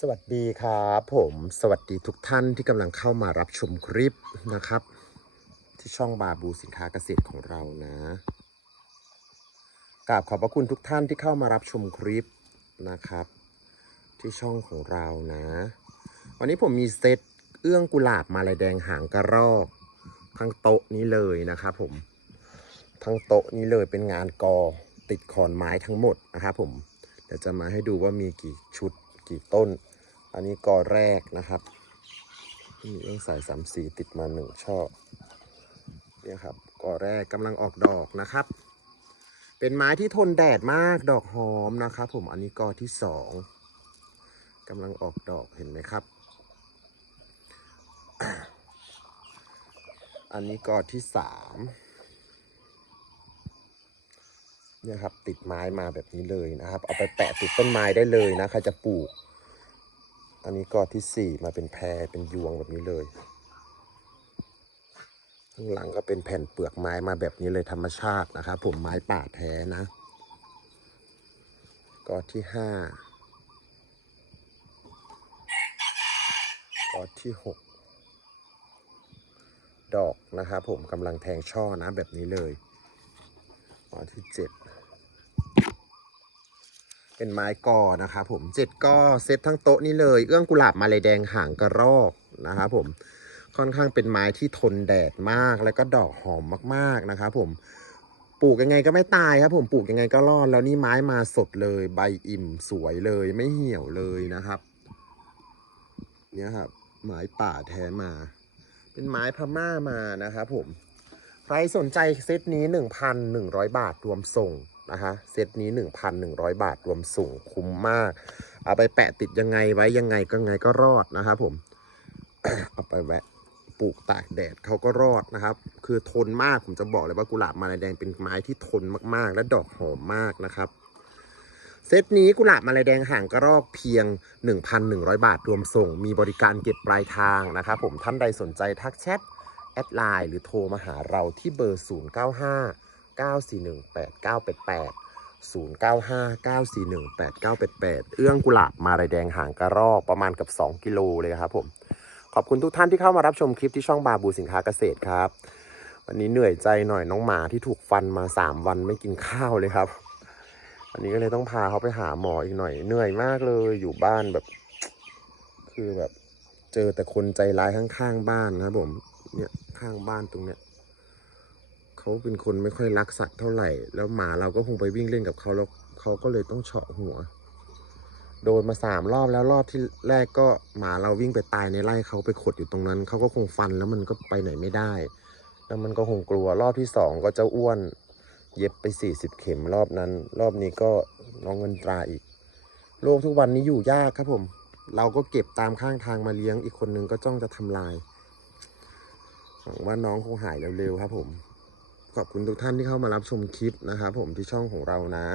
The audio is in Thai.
สวัสดีครับผมสวัสดีทุกท่านที่กำลังเข้ามารับชมคลิปนะครับ ที่ช่องบาบูสินค้าเกษตรของเรานะกราบขอบพระคุณทุกท่านที่เข้ามารับชมคลิปนะครับ ที่ช่องของเรานะ วันนี้ผมมีเซตเอื้องกุหลาบมาลายแดงหางกระรอก ทั้งโต๊ะนี้เลยนะครับผมทั้งโต๊ะนี้เลยเป็นงานกอติดขอนไม้ทั้งหมดนะครับผมเดี๋ยวจะมาให้ดูว่ามีกี่ชุด กี่ต้น อันนี้กอแรกนะครับมีเอื้องสายสามสีติดมาหนึ่งช่อเนี่ยครับกอแรกกำลังออกดอกนะครับ เป็นไม้ที่ทนแดดมากดอกหอมนะครับ ผมอันนี้กอที่สองกำลังออกดอกเห็นไหมครับ อันนี้กอที่สาม เนี่ยครับ ติดไม้มาแบบนี้เลยนะครับ เอาไปแปะติดต้นไม้ได้เลยนะใครจะปลูก อันนี้กอที่สี่มาเป็นแพรเป็นยวงแบบนี้เลยข้างหลังก็เป็นแผ่นเปลือกไม้มาแบบนี้เลยธรรมชาตินะครับ ผมไม้ป่าแท้นะกอที่ห้ากอที่หกดอกนะครับผมกำลังแทงช่อนะแบบนี้เลยกอที่เจ็ด เป็นไม้กอนะครับผมเจ็ดกอเซตทั้งโต๊ะนี้เลย เอื้องกุหลาบมาเลยแดงหางกระรอกนะครับผมค่อนข้างเป็นไม้ที่ทนแดดมาก แล้วก็ดอกหอมมากๆนะครับผมปลูกยังไงก็ไม่ตายครับผมปลูกยังไงก็รอดแล้วนี่ไม้มาสดเลย ใบอิ่มสวยเลยไม่เหี่ยวเลยนะครับ เนี่ยครับไม้ป่าแท้มา เป็นไม้พม่ามานะครับผมใครสนใจเซตนี้ 1,100 บาทรวมส่ง นะคะ เซตนี้ 1,100 บาทรวมส่งคุ้มมาก เอาไปแปะติดยังไงไว้ยังไงก็ไงก็รอดนะครับผม เอาไปแวะปลูกตากแดดเขาก็รอดนะครับ คือทนมากผมจะบอกเลยว่ากุหลาบมาลายแดงเป็นไม้ที่ทนมากๆ และดอกหอมมากนะครับ เซตนี้กุหลาบมาลายแดงห่างกระรอกเพียง 1,100 บาทรวมส่ง มีบริการเก็บปลายทางนะครับผมท่านใดสนใจทักแชทแอดไลน์หรือโทรมาหาเราที่เบอร์ 095 941 8988 095 941 8988 เอื้องกุหลาบมาลายแดงห่างกระรอกประมาณกับ 2 กิโลเลยครับผม ขอบคุณทุกท่านที่เข้ามารับชมคลิปที่ช่องบาบูสินค้าเกษตรครับ วันนี้เหนื่อยใจหน่อยน้องหมาที่ถูกฟันมาสามวันไม่กินข้าวเลยครับ วันนี้ก็เลยต้องพาเขาไปหาหมออีกหน่อย เหนื่อยมากเลยอยู่บ้านแบบ คือแบบ เจอแต่คนใจร้ายข้างๆบ้านนะครับผม เนี่ยข้างบ้านตรงเนี้ย เขาเป็นคนไม่ค่อยรักสัตว์เท่าไหร่ แล้วหมาเราก็คงไปวิ่งเล่นกับเขาแล้วเขาก็เลยต้องเฉาะหัว โดนมาสามรอบแล้วรอบที่แรกก็หมาเราวิ่งไปตายในไร่เขาไปขดอยู่ตรงนั้นเขาก็คงฟันแล้วมันก็ไปไหนไม่ได้ แล้วมันก็คงกลัวรอบที่สองก็เจ้าอ้วน เย็บไปสี่สิบเข็มรอบนั้น รอบนี้ก็น้องเงินตราอีกโลกทุกวันนี้อยู่ยากครับผม เราก็เก็บตามข้างทางมาเลี้ยงอีกคนนึงก็จ้องจะทำลายหวังว่าน้องคงหายเร็วๆครับผม ขอบคุณทุกท่านที่เข้ามารับชมคลิปนะครับผมที่ช่องของเรานะ